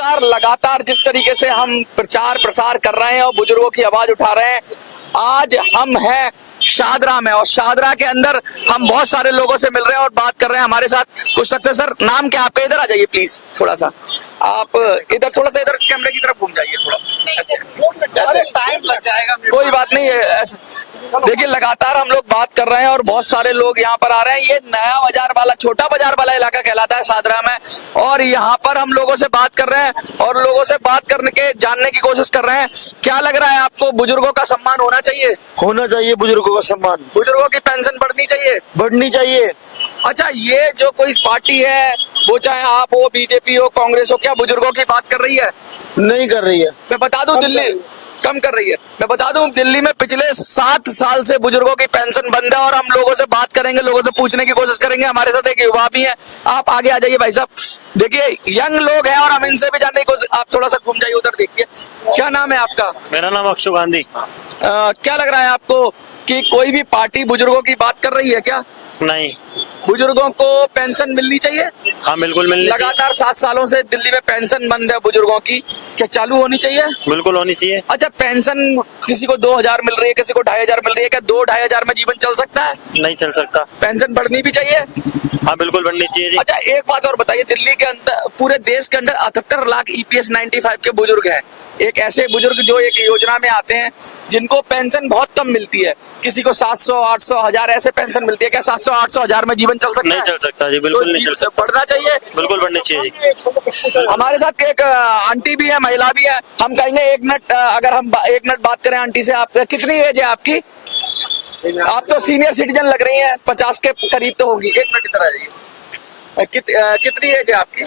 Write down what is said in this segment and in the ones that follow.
नमस्कार। लगातार जिस तरीके से हम प्रचार प्रसार कर रहे हैं और बुजुर्गों की आवाज उठा रहे हैं, आज हम हैं शादरा में और शादरा के अंदर हम बहुत सारे लोगों से मिल रहे हैं और बात कर रहे हैं। हमारे साथ कुछ शख्स है। सर, नाम क्या आपका? इधर आ जाइए प्लीज, थोड़ा सा आप इधर, थोड़ा सा इधर कैमरे की तरफ घूम जाइए थोड़ा। ऐसे टाइम लग जाएगा। कोई बात नहीं है। देखिए, लगातार हम लोग बात कर रहे हैं और बहुत सारे लोग यहाँ पर आ रहे हैं। ये नया बाजार वाला, छोटा बाजार वाला इलाका कहलाता है शादरा में, और यहाँ पर हम लोगों से बात कर रहे हैं और लोगों से बात करने के जानने की कोशिश कर रहे हैं। क्या लग रहा है आपको, बुजुर्गों का सम्मान होना चाहिए? होना चाहिए बुजुर्गों का सम्मान, बुजुर्गों की पेंशन बढ़नी चाहिए? बढ़नी चाहिए। अच्छा, ये जो कोई पार्टी है, वो चाहे आप हो, बीजेपी हो, कांग्रेस हो, क्या बुजुर्गों की बात कर रही है? नहीं कर रही है। मैं बता दूं, दिल्ली कम कर रही है। मैं बता दूं, दिल्ली में पिछले 7 साल से बुजुर्गों की पेंशन बंद है और हम लोगों से बात करेंगे, लोगों से पूछने की कोशिश करेंगे। हमारे साथ एक युवा भी है, आप आगे आ जाइए भाई साहब। देखिए, यंग लोग हैं और हम इनसे भी जानने की कोशिश। आप थोड़ा सा घूम जाइए उधर, देखिए। क्या नाम है आपका? मेरा नाम अक्षु गांधी। क्या लग रहा है आपको कि कोई भी पार्टी बुजुर्गों की बात कर रही है क्या? नहीं। बुजुर्गों को पेंशन मिलनी चाहिए? हाँ, बिल्कुल मिलनी चाहिए। लगातार 7 सालों से दिल्ली में पेंशन बंद है बुजुर्गों की, क्या चालू होनी चाहिए? बिल्कुल होनी चाहिए। अच्छा, पेंशन किसी को 2000 मिल रही है, किसी को 2500 मिल रही है, क्या 2-2500 में जीवन चल सकता है? नहीं चल सकता। पेंशन बढ़नी भी चाहिए। हाँ, बिल्कुल बढ़नी चाहिए जी। अच्छा, एक बात और बताइए, दिल्ली के अंदर, पूरे देश के अंदर 78 लाख EPS 95 के बुजुर्ग हैं। एक ऐसे बुजुर्ग जो एक योजना में आते हैं जिनको पेंशन बहुत कम मिलती है, किसी को 700, 800, 1000 ऐसे पेंशन मिलती है। क्या 700, 800, 1000 में जीवन चल सकता नहीं है? चल सकता जी, बिल्कुल नहीं चल सकता। बढ़ना चाहिए, बिल्कुल बढ़नी चाहिए जी। हमारे साथ एक आंटी भी है, महिला भी है। हम कहेंगे 1 मिनट, अगर हम 1 मिनट बात करें आंटी से। आप कितनी एज है आपकी? आप तो सीनियर सिटीजन लग रही हैं, 50 के करीब तो होगी। 1 मिनट इधर आ जाइए। कितनी एज है आपकी?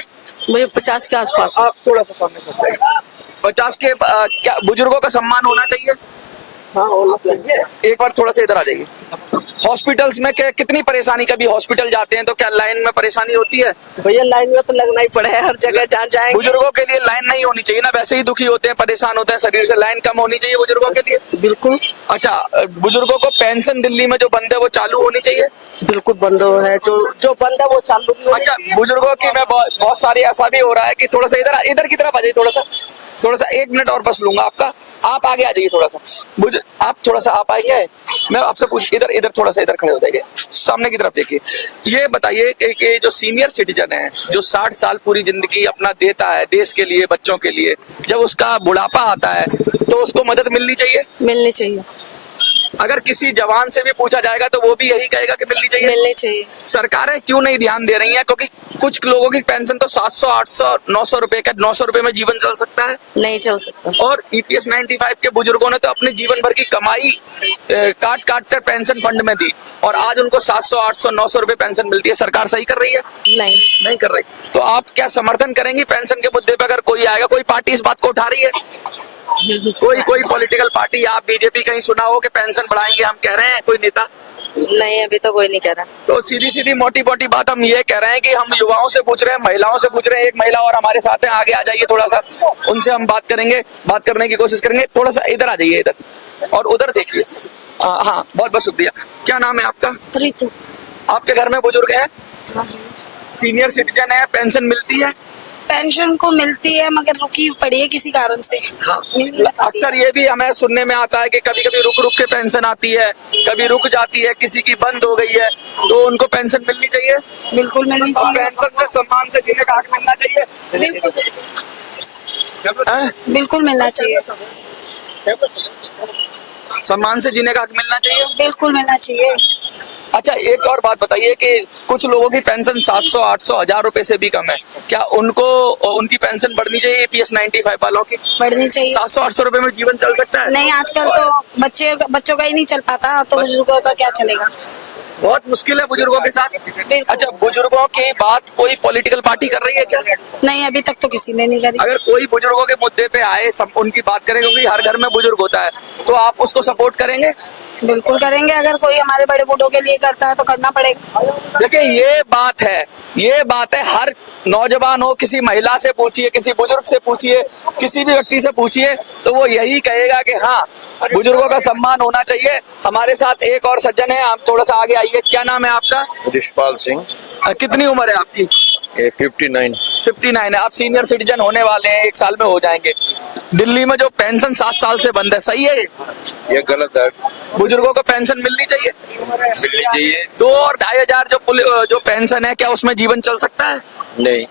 मुझे 50 के आसपास है। आप थोड़ा सा सामने से जाइए। 50 के क्या बुजुर्गों का सम्मान होना चाहिए? हाँ, होना चाहिए। एक बार थोड़ा सा इधर आ जाइए। हॉस्पिटल्स में क्या कितनी परेशानी, कभी हॉस्पिटल जाते हैं तो क्या लाइन में परेशानी होती है? भैया, लाइन में तो लगना ही पड़ेगा हर जगह जहाँ जाएंगे। बुजुर्गों के लिए लाइन नहीं होनी चाहिए ना, वैसे ही दुखी होते हैं, परेशान होते हैं शरीर से। लाइन कम होनी चाहिए बुजुर्गों के लिए। बिल्कुल। अच्छा, बुजुर्गों को पेंशन दिल्ली में जो बंद है वो चालू होनी चाहिए? बिल्कुल बंद है, जो बंद है वो चालू भी होनी अच्छा, चाहिए। बुजुर्गों की मैं बहुत सारी ऐसा भी हो रहा है कि थोड़ा सा इधर की तरफ आ जाइए, थोड़ा सा 1 मिनट और बस लूंगा आपका। आप आगे आ जाइए थोड़ा सा, आप थोड़ा सा आप आएंगे। मैं आपसे पूछ, इधर थोड़ा सा इधर खड़े हो जाइए, सामने की तरफ देखिए। ये बताइए कि जो सीनियर सिटीजन है, जो 60 साल पूरी जिंदगी अपना देता है देश के लिए, बच्चों के लिए, जब उसका बुढ़ापा आता है तो उसको मदद मिलनी चाहिए? मिलनी चाहिए। अगर किसी जवान से भी पूछा जाएगा तो वो भी यही कहेगा कि मिलनी चाहिए। मिलनी चाहिए। सरकारें क्यों नहीं ध्यान दे रही हैं? क्योंकि कुछ लोगों की पेंशन तो 700, 800, 900 रुपए का, 900 रुपए में जीवन चल सकता है। नहीं चल सकता। और EPS 95 के बुजुर्गों ने तो अपने जीवन भर की कमाई काट कर पेंशन फंड में दी, और आज उनको 700, 800, 900 रुपए पेंशन मिलती है। सरकार सही कर रही है? नहीं कर रही। तो आप क्या समर्थन करेंगी पेंशन के मुद्दे पर? अगर कोई आएगा, कोई पार्टी इस बात को उठा रही है? कोई पॉलिटिकल पार्टी, आप बीजेपी कहीं सुना हो कि पेंशन बढ़ाएंगे हम कह रहे हैं, कोई नेता? नहीं, अभी तो कोई नहीं कह रहा। तो सीधी मोटी बात हम ये कह रहे हैं कि हम युवाओं से पूछ रहे हैं, महिलाओं से पूछ रहे हैं। एक महिला और हमारे साथ है, आगे आ जाइए थोड़ा सा, उनसे हम बात करेंगे, बात करने की कोशिश करेंगे। थोड़ा सा इधर आ जाइए, इधर और उधर देखिए। हाँ, बहुत शुक्रिया। क्या नाम है आपका? रितु। आपके घर में बुजुर्ग है, सीनियर सिटीजन है, पेंशन मिलती है? पेंशन को मिलती है, मगर रुकी पड़ी है किसी कारण से। हाँ, अक्सर ये भी हमें सुनने में आता है कि कभी कभी रुक के पेंशन आती है, कभी रुक जाती है, किसी की बंद हो गई है, तो उनको पेंशन मिलनी चाहिए? बिल्कुल मिलनी चाहिए। पेंशन से सम्मान से जीने का हक मिलना चाहिए? बिल्कुल हैं? बिल्कुल मिलना चाहिए। सम्मान से जीने का हक मिलना चाहिए? बिल्कुल मिलना चाहिए। अच्छा, एक और बात बताइए कि कुछ लोगों की पेंशन 700, 800, 1000 रुपए से भी कम है। क्या उनकी पेंशन बढ़नी चाहिए EPS 95 वालों की? बढ़नी चाहिए। 700, 800 रुपए में जीवन चल सकता है? नहीं, आजकल तो बच्चों का ही नहीं चल पाता, तो बुजुर्गों का क्या चलेगा? बहुत मुश्किल है बुजुर्गों के साथ। अच्छा, बुजुर्गों की बात कोई पॉलिटिकल पार्टी कर रही है क्या? नहीं, अभी तक तो किसी ने नहीं करी। अगर कोई बुजुर्गों के मुद्दे पे आए, उनकी बात करें, क्योंकि हर घर में बुजुर्ग होता है, तो आप उसको सपोर्ट करेंगे? बिल्कुल करेंगे। अगर कोई हमारे बड़े बूढ़ों के लिए करता है तो करना पड़ेगा। देखिए, ये बात है, हर नौजवान हो, किसी महिला से पूछिए, किसी बुजुर्ग से पूछिए, किसी भी व्यक्ति से पूछिए, तो वो यही कहेगा कि हाँ, बुजुर्गों का सम्मान होना चाहिए। हमारे साथ एक और सज्जन है, आप थोड़ा सा आगे आइए। क्या नाम है आपका? रिशपाल सिंह। कितनी उम्र है आपकी? 59। 59 है। आप सीनियर सिटीजन होने वाले हैं, 1 साल में हो जाएंगे। दिल्ली में जो पेंशन 7 साल से बंद है, सही है? ये गलत है, बुजुर्गों को पेंशन मिलनी चाहिए। मिलनी चाहिए। 2 और 2,500 जो पेंशन है, क्या उसमें जीवन चल सकता है? नहीं,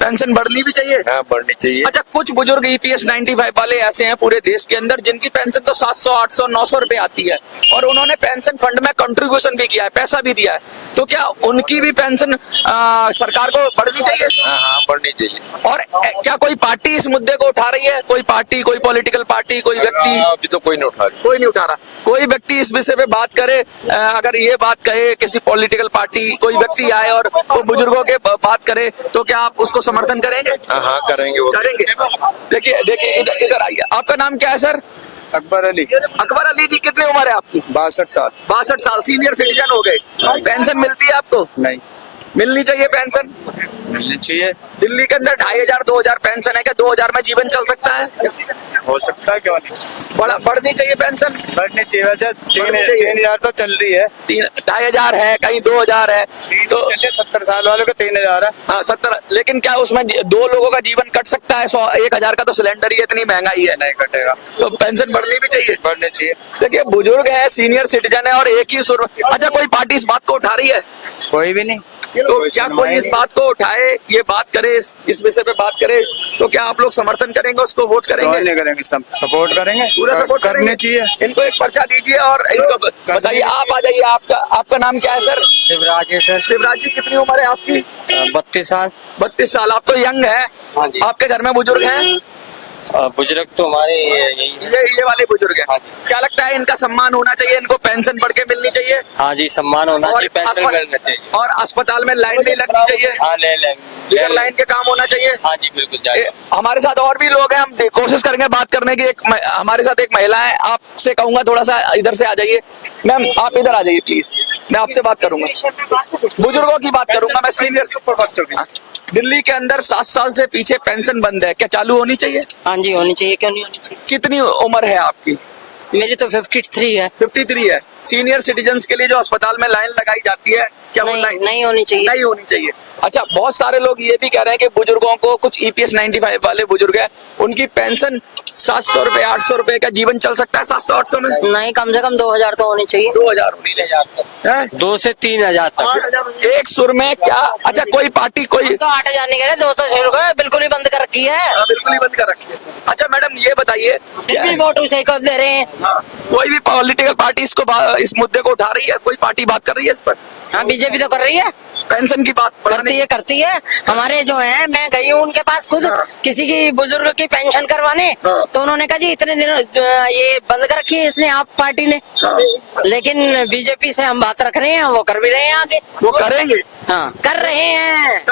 पेंशन बढ़नी भी चाहिए। हाँ बढ़नी चाहिए। अच्छा, कुछ बुजुर्ग EPS 95 वाले ऐसे हैं पूरे देश के अंदर जिनकी पेंशन तो 700, 800, 900 रुपए आती है और उन्होंने पेंशन फंड में कंट्रीब्यूशन भी किया है, पैसा भी दिया है, तो क्या उनकी भी पेंशन सरकार को बढ़नी चाहिए? हाँ बढ़नी चाहिए। और क्या कोई पार्टी इस मुद्दे को उठा रही है? कोई पार्टी, कोई पॉलिटिकल पार्टी, कोई व्यक्ति? अभी तो कोई नहीं उठा रही। कोई नहीं उठा रहा। कोई व्यक्ति इस विषय पे बात करे, अगर ये बात कहे किसी पॉलिटिकल पार्टी, कोई व्यक्ति आए और वो बुजुर्गों के बात करे, तो क्या आप उसको समर्थन करेंगे? हाँ करेंगे, वो करेंगे। देखिए देखिए, इधर आइए। आपका नाम क्या है सर? अकबर अली। अकबर अली जी, कितनी उम्र है आपकी? 62 साल। 62 साल, सीनियर सिटीजन हो गए। पेंशन मिलती है आपको? नहीं, मिलनी चाहिए पेंशन। मिलनी चाहिए। दिल्ली के अंदर 2,500, 2,000 पेंशन है, क्या 2,000 में जीवन चल सकता है? हो सकता है, क्यों नहीं। बढ़नी चाहिए पेंशन। बढ़नी चाहिए। वैसे बढ़नी चाहिए। 3,000 तो चल रही है। 2,500 है, कहीं 2,000 है, तो 70 साल वालों का 3,000 है। हाँ 70। लेकिन क्या उसमें 2 लोगों का जीवन कट सकता है? 1,000 का तो सिलेंडर ही इतनी महंगाई है। नहीं कटेगा। तो पेंशन बढ़नी भी चाहिए। बढ़नी चाहिए। देखिए, बुजुर्ग है, सीनियर सिटीजन है और एक ही सुर। अच्छा, कोई पार्टी इस बात को उठा रही है? कोई भी नहीं। तो क्या कोई इस बात को उठाए, ये बात करे, इस विषय पे बात करे, तो क्या आप लोग समर्थन करेंगे, उसको वोट करेंगे? नहीं करेंगे, सपोर्ट करेंगे। पूरा सपोर्ट करनी चाहिए। इनको एक पर्चा दीजिए और इनको बताइए। आप आ जाइए। आपका नाम क्या है सर? शिवराज है सर। शिवराज जी, कितनी उम्र है आपकी? 32 साल। 32 साल। आप तो यंग है। हाँ जी। आपके घर में बुजुर्ग हैं? बुजुर्ग तो हमारे ये वाले बुजुर्ग हैं। हाँ क्या लगता है, इनका सम्मान होना चाहिए, इनको पेंशन बढ़ के मिलनी चाहिए? हाँ जी, सम्मान होना और चाहिए, पेंशन मिलना चाहिए। और अस्पताल में लाइन नहीं लगनी चाहिए। हाँ ले क्लियर लाइन के काम होना चाहिए। हाँ जी बिल्कुल जाए। हमारे साथ और भी लोग हैं, हम कोशिश करेंगे बात करने की। हमारे साथ एक महिला है, आपसे कहूंगा थोड़ा सा इधर से आ जाइए। मैम, आप इधर आ जाइए प्लीज, मैं आपसे बात करूंगा, बुजुर्गों की बात करूंगा मैं, सीनियर। दिल्ली के अंदर 7 साल से पीछे पेंशन बंद है, क्या चालू होनी चाहिए? हाँ जी, होनी चाहिए, क्यों नहीं होनी चाहिए। कितनी उम्र है आपकी? मेरी तो 53 है। 53 है। सीनियर सिटीजन्स के लिए जो अस्पताल में लाइन लगाई जाती है, क्या वो लाइन नहीं होनी चाहिए। नहीं होनी चाहिए? अच्छा, बहुत सारे लोग ये भी कह रहे हैं कि बुजुर्गों को, कुछ EPS 95 वाले बुजुर्ग हैं, उनकी पेंशन 700 रुपए, 800 रुपए का जीवन चल सकता है 700-800 में? नहीं, कम से कम 2,000 तो होनी चाहिए। 2,000 होनी चाहिए। 2 से 3,000 तक एक सुर में क्या? अच्छा, कोई पार्टी, कोई तो 8,000 नहीं कह रहे, 200 रुपए बिल्कुल ही बंद कर रखी है। बिल्कुल ही बंद कर रखी है। अच्छा मैडम, ये बताइए, भी वोट उसे को दे रहे हैं। हाँ, कोई भी पॉलिटिकल पार्टी इस मुद्दे को उठा रही है? कोई पार्टी बात कर रही है इस पर? हाँ, बीजेपी तो कर रही है, पेंशन की बात करती है। हमारे जो है, मैं गई हूँ उनके पास खुद, हाँ। किसी की बुजुर्ग की पेंशन करवाने, हाँ। तो उन्होंने कहा जी इतने दिन ये बंद कर रखी है इसने, आप पार्टी ने। हाँ। लेकिन बीजेपी से हम बात रख रहे हैं, वो कर भी रहे हैं आगे। वो करेंगे, हाँ, कर रहे हैं।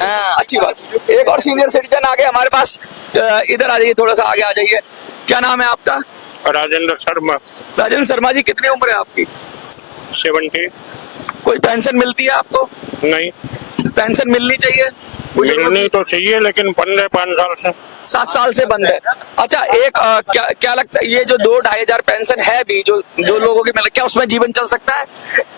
हाँ। अच्छी बात। एक और सीनियर सिटीजन आ गए हमारे पास, इधर आ जाइए, थोड़ा सा आगे आ जाइए। क्या नाम है आपका? राजेंद्र शर्मा। राजेंद्र शर्मा जी, कितनी उम्र है आपकी? 70। कोई पेंशन मिलती है आपको? नहीं, पेंशन मिलनी चाहिए। मिलनी तो चाहिए, लेकिन बंद है 5 साल से। 7 साल से बंद है। अच्छा, एक क्या लगता है, ये जो 2-2,500 पेंशन है भी, जो लोगों की मिले, क्या उसमें जीवन चल सकता है?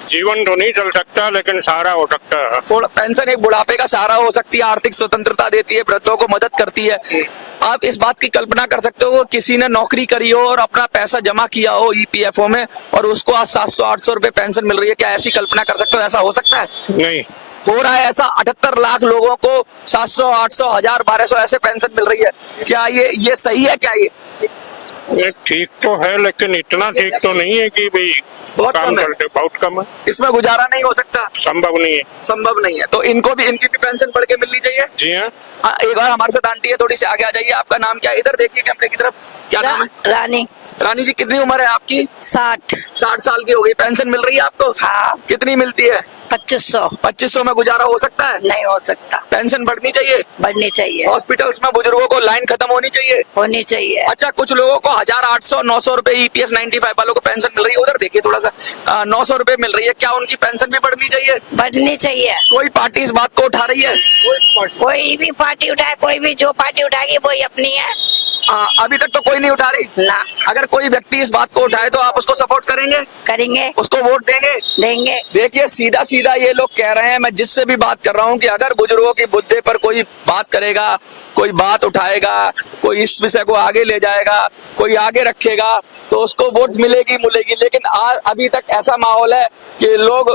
जीवन तो नहीं चल सकता, लेकिन सहारा हो सकता है। थोड़ा पेंशन एक बुढ़ापे का सहारा हो सकती है, आर्थिक स्वतंत्रता देती है, वृद्धों को मदद करती है। आप इस बात की कल्पना कर सकते हो, किसी ने नौकरी करी हो और अपना पैसा जमा किया हो EPFO में, और उसको आज 700-800 रुपए पेंशन मिल रही है, क्या ऐसी कल्पना कर सकते हो? ऐसा हो सकता है? नहीं हो रहा है ऐसा। 78 लाख लोगों को 700, 800, 1000, 1200 ऐसे पेंशन मिल रही है। क्या ये सही है? क्या ये ठीक तो है, लेकिन इतना ठीक तो नहीं है कि भाई बहुत काम कम है। करते, बहुत कम है, इसमें गुजारा नहीं हो सकता? संभव नहीं है। संभव नहीं है। तो इनकी भी पेंशन बढ़ के मिलनी चाहिए। जी हाँ। हाँ, एक बार हमारे साथ आंटी है, थोड़ी सी आगे आ जाइए। आपका नाम क्या है? इधर देखिए कैमरे की तरफ। क्या नाम है? रानी। रानी जी, कितनी उम्र है आपकी? 60। 60 साल की हो गई। पेंशन मिल रही है आपको? हाँ। कितनी मिलती है? 2500। 2500 में गुजारा हो सकता है? नहीं हो सकता, पेंशन बढ़नी चाहिए। बढ़नी चाहिए, हॉस्पिटल्स में बुजुर्गों को लाइन खत्म होनी चाहिए। होनी चाहिए। अच्छा, कुछ लोगों को 1800, 900 रुपए EPS 95 वालों को पेंशन मिल रही है। उधर देखिए थोड़ा सा, 900 रुपए मिल रही है, क्या उनकी पेंशन भी बढ़नी चाहिए? बढ़नी चाहिए। कोई पार्टी इस बात को उठा रही है? कोई भी पार्टी उठाए, कोई भी जो पार्टी उठाएगी वही अपनी है। अभी तक तो कोई नहीं उठा रही ना अगर कोई व्यक्ति इस बात को उठाए तो आप उसको सपोर्ट करेंगे, करेंगे, उसको वोट देंगे? देंगे। देखिए सीधा सीधा ये लोग कह रहे हैं, मैं जिससे भी बात कर रहा हूँ कि अगर बुजुर्गों के मुद्दे पर कोई बात करेगा, कोई बात उठाएगा, कोई इस विषय को आगे ले जाएगा, कोई आगे रखेगा तो उसको वोट मिलेगी। लेकिन अभी तक ऐसा माहौल है कि लोग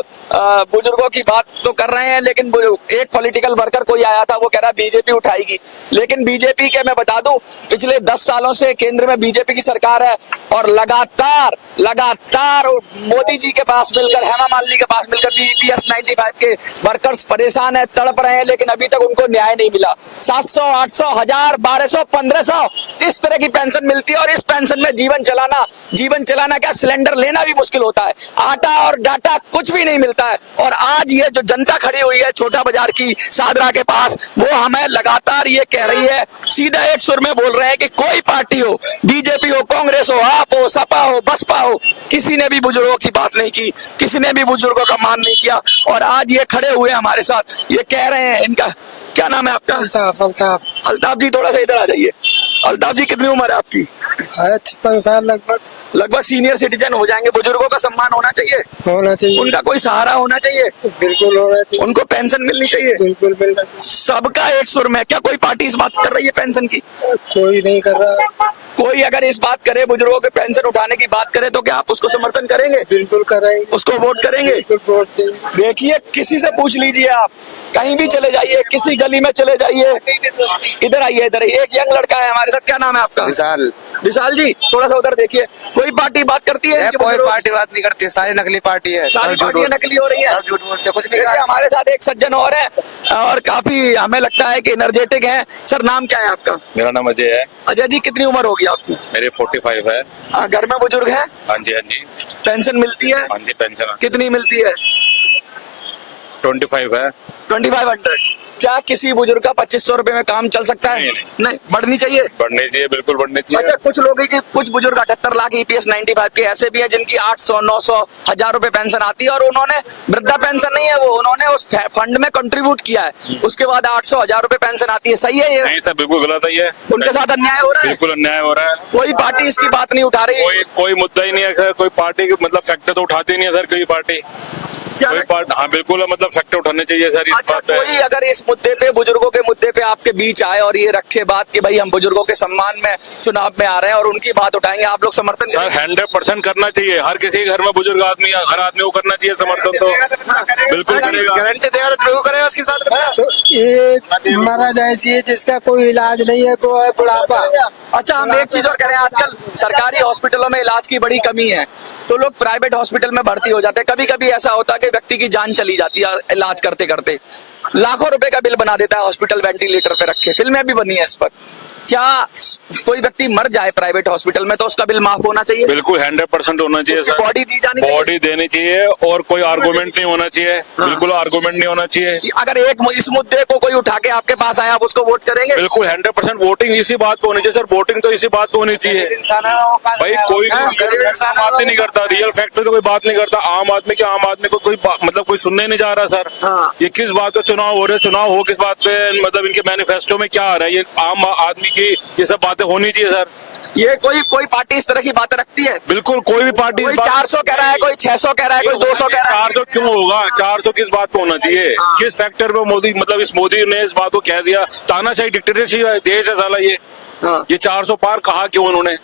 बुजुर्गों की बात तो कर रहे हैं, लेकिन एक पॉलिटिकल वर्कर कोई आया था वो कह रहा बीजेपी उठाएगी, लेकिन बीजेपी के मैं बता दूं पिछले 10 सालों से केंद्र में बीजेपी की सरकार है और लगातार मोदी जी के पास मिलकर, हेमा मालिनी के पास मिलकर भी EPS 95 के वर्कर्स परेशान है, तड़प रहे हैं, लेकिन अभी तक उनको न्याय नहीं मिला। 700, 800, 1000, 1200, 1500 इस तरह की पेंशन मिलती है और इस पेंशन में जीवन चलाना क्या, सिलेंडर लेना भी मुश्किल होता है, आटा और डाटा कुछ भी नहीं मिलता है। और आज ये जो जनता खड़ी हुई है छोटा बाजार की सादरा के पास, वो हमें लगातार ये कह रही है, सीधा एक सुर में बोल रहे हैं कि कोई पार्टी हो, बीजेपी हो, कांग्रेस हो, आप हो, सपा हो, बसपा हो, किसी ने भी बुजुर्गों की बात नहीं की, किसी ने भी बुजुर्गों का मान नहीं किया। और आज ये खड़े हुए हमारे साथ, ये कह रहे हैं, इनका क्या नाम है आपका? अल्ताफ जी, थोड़ा सा इधर आ जाइए। अल्ताफ जी, कितनी उम्र है आपकी? 53 साल लगभग सीनियर सिटीजन हो जाएंगे। बुजुर्गों का सम्मान होना चाहिए, उनका कोई सहारा होना चाहिए, बिल्कुल होना चाहिए, उनको पेंशन मिलनी चाहिए, बिल्कुल मिलना चाहिए। सबका एक सुर में। क्या कोई पार्टी इस बात कर रही है पेंशन की? कोई नहीं कर रहा। कोई अगर इस बात करे, बुजुर्गों के पेंशन उठाने की बात करे, तो क्या आप उसको समर्थन करेंगे? बिल्कुल कराएंगे, उसको वोट करेंगे? बिल्कुल वोट देंगे। देखिए, किसी से पूछ लीजिए, आप कहीं भी चले जाइए, किसी गली में चले जाइए, इधर आइए, इधर आइए। एक यंग लड़का है हमारे साथ, क्या नाम है आपका? विशाल जी, थोड़ा सा उधर देखिए। कोई पार्टी बात करती है? कोई पार्टी बात नहीं करती, सारी नकली पार्टी है, सारी पार्टियां नकली हो रही है, सब झूठ बोलते, कुछ नहीं। देखिए, हमारे साथ एक सज्जन और है और काफी हमें लगता है कि एनर्जेटिक है। सर, नाम क्या है आपका? मेरा नाम अजय है। अजय जी, कितनी उम्र होगी आपकी? मेरे 45 है। घर में बुजुर्ग है? हाँ जी, हाँ जी। पेंशन मिलती है? हाँ जी, पेंशन कितनी मिलती है? 25 है। 2500। क्या किसी बुजुर्ग का 2500 रुपए में काम चल सकता है? नहीं, बढ़नी चाहिए, बढ़नी चाहिए, बिल्कुल बढ़नी चाहिए। अच्छा, कुछ लोग कुछ बुजुर्ग 78 लाख EPS 95 के ऐसे भी हैं जिनकी 800, 900, 1000 रुपए पेंशन आती है और उन्होंने वृद्धा पेंशन नहीं है, वो उन्होंने उस फंड में कंट्रीब्यूट किया है, उसके बाद 800, 1000 रुपए पेंशन आती है। सही है ये? नहीं सर, बिल्कुल गलत है ये। उनके साथ अन्याय हो रहा है, बिल्कुल अन्याय हो रहा है। कोई पार्टी इसकी बात नहीं उठा रही। कोई मुद्दा ही नहीं है सर, कोई पार्टी मतलब फैक्टर तो उठाती नहीं है सर, कोई पार्टी। हाँ बिल्कुल, मतलब फैक्टर उठाने चाहिए सर इस अच्छा, बात पे। कोई अगर इस मुद्दे पे, बुजुर्गों के मुद्दे पे आपके बीच आए और ये रखे बात कि भाई हम बुजुर्गों के सम्मान में चुनाव में आ रहे हैं और उनकी बात उठाएंगे, आप लोग समर्थन सर 100% करना चाहिए। हर किसी के घर में बुजुर्ग आदमी, हर आदमी को करना चाहिए समर्थन, तो बिल्कुल करेगा। गारंटी देगा तो जरूर करेगा उसके साथ। तो ये मराज ऐसी है जिसका कोई इलाज नहीं है, वो है बुढ़ापा। अच्छा, हम एक चीज और कह रहे हैं, आजकल सरकारी हॉस्पिटलों में इलाज की बड़ी कमी है, तो लोग प्राइवेट हॉस्पिटल में भर्ती हो जाते हैं। कभी कभी ऐसा होता है कि व्यक्ति की जान चली जाती है इलाज करते करते, लाखों रुपए का बिल बना देता है हॉस्पिटल वेंटिलेटर पे रखे। फिल्में भी बनी है इस पर। क्या कोई व्यक्ति मर जाए प्राइवेट हॉस्पिटल में तो उसका बिल माफ होना चाहिए? बिल्कुल 100% होना चाहिए सर। बॉडी दी जानी चाहिए, बॉडी देनी चाहिए और कोई आर्गूमेंट नहीं होना चाहिए। बिल्कुल आर्गूमेंट नहीं होना चाहिए। अगर एक इस मुद्दे को कोई उठा के आपके पास आया, आप उसको वोट करेंगे? बिल्कुल 100% वोटिंग इसी बात पे होनी चाहिए सर। वोटिंग तो इसी बात पे होनी चाहिए भाई। कोई बात ही नहीं करता, रियल फैक्ट पे तो कोई बात नहीं करता। आम आदमी को कोई मतलब कोई सुनने नहीं जा रहा सर। ये किस बात पे चुनाव हो रहे, चुनाव हो किस बात पे, मतलब इनके मैनिफेस्टो में क्या आ रहा है, ये आम आदमी की ये सब बातें होनी चाहिए सर। ये कोई पार्टी इस तरह की बातें रखती है? बिल्कुल, कोई भी पार्टी। कोई 400 कह रहा है, कोई 600 कह रहा है, कोई 200 कह रहा है। 400 क्यों होगा? 400 किस बात पे होना चाहिए? किस फैक्टर पे मोदी, मतलब इस मोदी ने इस बात को कह दिया? तानाशाही डिक्टेटरशिप देश है साला ये 400 पार कहा क्यों उन्होंने?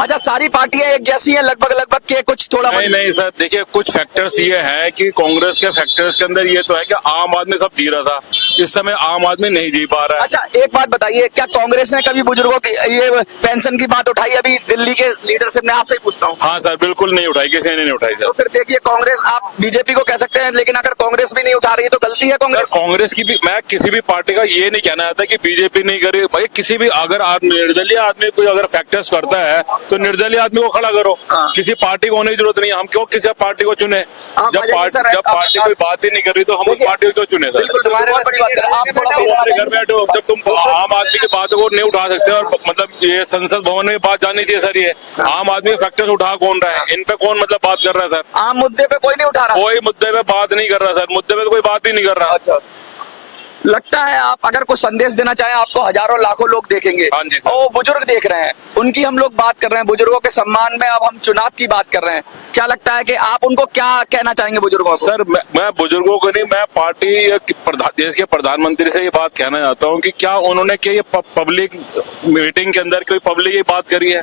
अच्छा, सारी पार्टियां एक जैसी हैं लगभग के कुछ थोड़ा नहीं सर, देखिए कुछ फैक्टर्स ये है कि कांग्रेस के फैक्टर्स के अंदर ये तो है कि आम आदमी सब जी रहा था, इस समय आम आदमी नहीं जी पा रहा है। अच्छा, एक बात बताइए, क्या कांग्रेस ने कभी बुजुर्गों की ये पेंशन की बात उठाई? अभी दिल्ली के लीडरशिप ने, आपसे ही पूछता हूँ। हाँ सर, बिल्कुल नहीं उठाई, किसी ने नहीं उठाई सर। तो फिर देखिए, कांग्रेस, आप बीजेपी को कह सकते हैं, लेकिन अगर कांग्रेस भी नहीं उठा रही है तो गलती है कांग्रेस। कांग्रेस की भी, मैं किसी भी पार्टी का ये नहीं कहना चाहता कि बीजेपी नहीं करे भाई। किसी भी अगर निर्दलीय आदमी कोई अगर फैक्टर्स करता है तो निर्दलीय आदमी को खड़ा करो। किसी पार्टी को होने की जरूरत नहीं है। हम क्यों किसी पार्टी को चुने? जब पार्टी कोई बात ही नहीं कर रही तो हम उस पार्टी को क्यों चुने सर? तुम्हारे घर में बैठो, जब तुम आम आदमी की बात को नहीं उठा सकते, और मतलब ये संसद भवन में बात जानी चाहिए सर। ये आम आदमी फैक्टर्स उठा कौन रहा है? इन पे कौन मतलब बात कर रहा है सर? आम मुद्दे पे कोई नहीं उठा रहा, कोई मुद्दे पे बात नहीं कर रहा सर। मुद्दे पे तो कोई बात ही नहीं कर रहा। अच्छा, लगता है आप अगर कोई संदेश देना चाहें, आपको हजारों लाखों लोग देखेंगे हाँ जी सर। और वो बुजुर्ग देख रहे हैं, उनकी हम लोग बात कर रहे हैं, बुजुर्गों के सम्मान में अब हम चुनाव की बात कर रहे हैं। क्या लगता है कि आप उनको क्या कहना चाहेंगे बुजुर्गों को? सर मैं बुजुर्गों को नहीं, मैं पार्टी देश के प्रधानमंत्री से ये बात कहना चाहता हूँ कि क्या उन्होंने क्या ये पब्लिक मीटिंग के अंदर कोई पब्लिक ये बात करी है?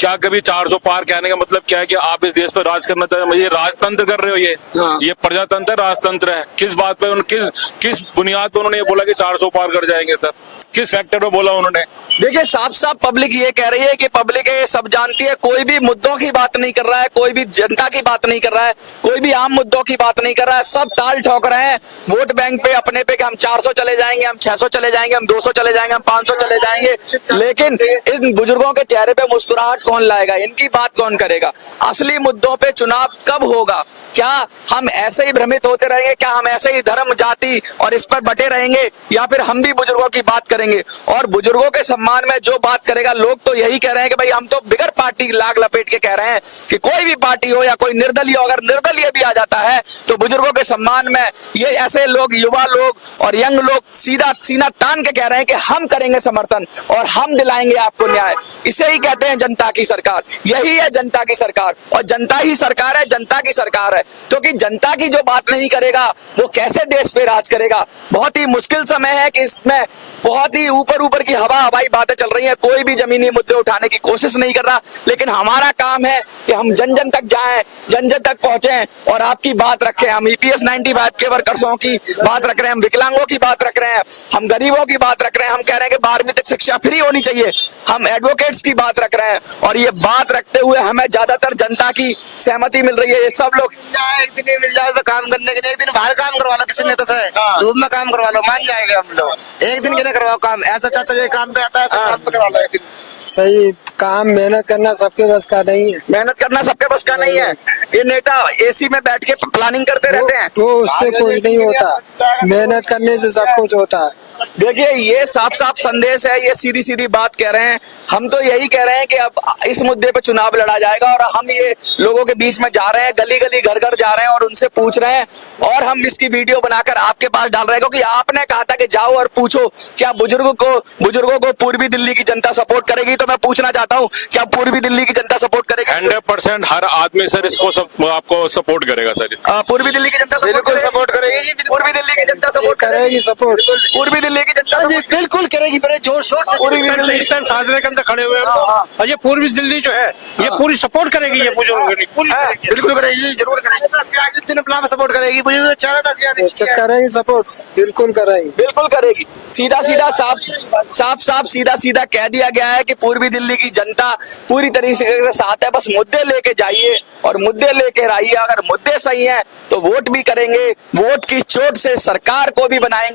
क्या कभी 400 पार कहने का मतलब क्या है कि आप इस देश पर राज करना चाहते हैं? ये राजतंत्र कर रहे हो, ये प्रजातंत्र राजतंत्र है। किस बात पे किस बुनियाद पे उन्होंने ये बोला कि 400 पार कर जाएंगे सर? किस फैक्टर पे बोला उन्होंने? देखिए साफ साफ पब्लिक ये कह रही है कि पब्लिक ये सब जानती है, कोई भी मुद्दों की बात नहीं कर रहा है, कोई भी जनता की बात नहीं कर रहा है, कोई भी आम मुद्दों की बात नहीं कर रहा है, सब ताल ठोक रहे हैं वोट बैंक पे अपने पे कि हम 400 चले जाएंगे, हम 600 चले जाएंगे, हम 200 चले जाएंगे, हम 500 चले जाएंगे। लेकिन इन बुजुर्गों के चेहरे पे मुस्कुराहट कौन लाएगा, इनकी बात कौन करेगा? असली मुद्दों पे चुनाव कब होगा? क्या हम ऐसे ही भ्रमित होते रहेंगे? क्या हम ऐसे ही धर्म जाति और इस पर बटे रहेंगे, या फिर हम भी बुजुर्गों की बात करेंगे? और बुजुर्गों के सम्मान में जो बात करेगा, लोग तो यही कह रहे हैं कि भाई हम तो बिगर पार्टी लाग लपेट के कह रहे हैं कि कोई भी पार्टी हो या कोई निर्दलीय हो, अगर निर्दलीय भी आ जाता है तो बुजुर्गों के सम्मान में ये ऐसे लोग, युवा लोग और यंग लोग सीधा सीना तान के कह रहे हैं कि हम करेंगे समर्थन और हम दिलाएंगे आपको न्याय। इसे ही कहते हैं जनता की सरकार। यही है जनता की सरकार, और जनता ही सरकार है, जनता की सरकार है। क्योंकि जनता की जो बात नहीं करेगा वो कैसे देश पे राज करेगा? बहुत ही मुश्किल समय है कि इसमें बहुत ही ऊपर की हवाई बातें चल रही हैं, कोई भी जमीनी मुद्दे उठाने की कोशिश नहीं कर रहा। लेकिन हमारा काम है कि हम जन जन तक जाएं, जन जन तक पहुंचे और आपकी बात रखें। हम EPS 95 के वर्कर्सों की बात रख रहे हैं, हम विकलांगों की बात रख रहे हैं, हम गरीबों की बात रख रहे हैं, हम कह रहे हैं कि 12वीं तक शिक्षा फ्री होनी चाहिए, हम एडवोकेट्स की बात रख रहे हैं। और ये बात रखते हुए हमें ज्यादातर जनता की सहमति मिल रही है। ये सब लोग एक दिन ही मिल जाए तो काम करने के लिए, एक दिन बाहर काम करवा लो किसी नेता से, धूप में काम करवा लो, मान जाएंगे हम लोग। एक दिन के लिए करवाओ काम, ऐसा चाचा ये काम पे आता है ऐसा काम पे करवा लो एक दिन। सही काम, मेहनत करना सबके बस का नहीं है। मेहनत करना सबके बस का नहीं है। ये नेता AC में बैठ के प्लानिंग करते रहते हैं, वो उससे कुछ नहीं होता, मेहनत करने से सब कुछ होता है। देखिए ये साफ साफ संदेश है, ये सीधी सीधी बात कह रहे हैं। हम तो यही कह रहे हैं कि अब इस मुद्दे पे चुनाव लड़ा जाएगा और हम ये लोगों के बीच में जा रहे हैं, गली गली घर घर जा रहे हैं और उनसे पूछ रहे हैं, और हम इसकी वीडियो बनाकर आपके पास डाल रहे हैं। क्योंकि आपने कहा था कि जाओ और पूछो क्या बुजुर्गों को पूर्वी दिल्ली की जनता सपोर्ट करेगी। तो मैं पूछना चाहता हूँ, क्या पूर्वी दिल्ली की जनता सपोर्ट करेगी? 100% हर आदमी सर इसको आपको सपोर्ट करेगा सर। पूर्वी दिल्ली की जनता बिल्कुल सपोर्ट करेगी, पूर्वी दिल्ली की जनता सपोर्ट करेगी सपोर्ट, पूर्वी दिल्ली की जनता बिल्कुल करेगी, बड़े जोर शोर से। इस टाइम साजरे के अंदर खड़े हुए हैं और ये पूर्वी दिल्ली जो है ये पूरी सपोर्ट करेगी, ये बुजुर्गों की पूरी बिल्कुल करेगी, जरूर करेगी, दिन अपना सपोर्ट करेगी, करेगी सपोर्ट, बिल्कुल करेगी, बिल्कुल करेगी। सीधा सीधा साफ सीधा सीधा कह दिया गया है कि पूर्वी दिल्ली की जनता पूरी तरीके से साथ है। बस मुद्दे लेके जाइए और मुद्दे लेके आइए। अगर मुद्दे सही हैं तो वोट भी करेंगे, वोट की चोट से सरकार को भी बनाएंगे।